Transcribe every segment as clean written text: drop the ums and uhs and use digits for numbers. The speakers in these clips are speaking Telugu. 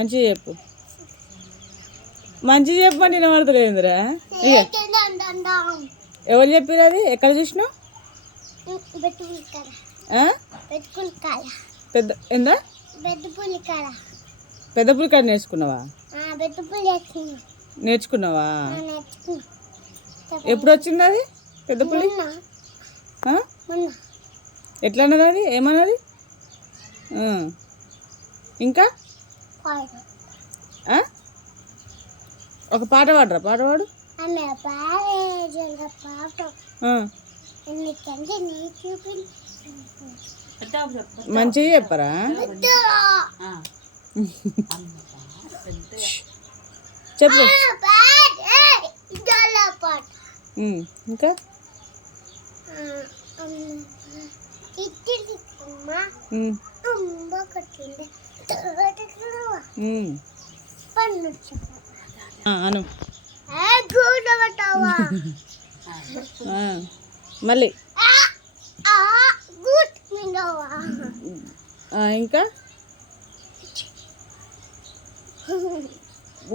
మంచిగా చెప్పు. మంచిగా చెప్పండి వినబడతలేదురా. ఎవరు చెప్పారు అది? ఎక్కడ చూసినావు? పెద్ద ఏందా పెద్ద పులికాడ నేర్చుకున్నావా? నేర్చుకున్నావా? ఎప్పుడు వచ్చింది అది పెద్ద పులి? ఎట్లా అన్నది అది? ఏమన్నది? ఇంకా ఒక పాట పాడరా. పాట పాడు. మంచిగా చెప్పరా? చెప్పు. ఇంకా అను మళ్ళీ ఇంకా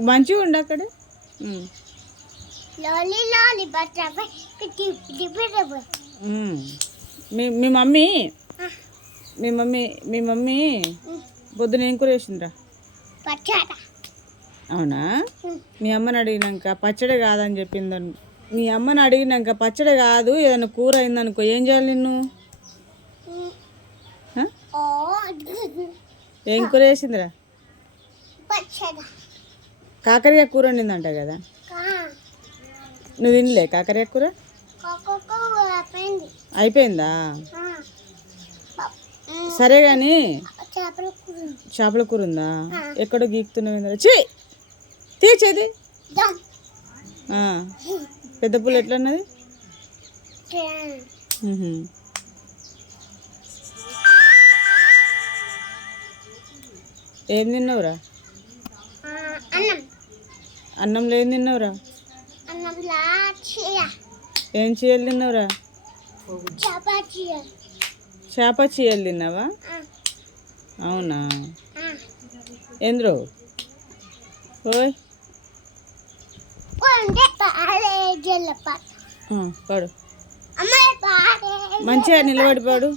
మంచిగా ఉండు అక్కడ. మీ మమ్మీ మీ మమ్మీ మీ మమ్మీ పొద్దున ఏం కూర వేసిండ్రా? అవునా? మీ అమ్మని అడిగినాక పచ్చడి కాదని చెప్పిందని. మీ అమ్మని అడిగినాక పచ్చడి కాదు ఏదైనా కూర అయిందనుకో ఏం చేయాలి నిన్ను? ఏం కూర వేసిందిరా? కాకరకాయ కూర వండిందంట కదా. నువ్వు తినలే కాకరకాయ కూర? అయిపోయిందా? సరే కానీ చేపల కూర ఉందా? ఎక్కడో గీకుతున్నావు. తీర్చేది పెద్ద పుల్ల ఎట్లా అన్నది? ఏం తిన్నావురా? అన్నంలో ఏం తిన్నావురా? ఏం చీయలు తిన్నావురా? చేప చీయలు తిన్నావా? అవునా? ఏంద్రో ఓయ్ పాడు. మంచిగా నిలబడి పాడు.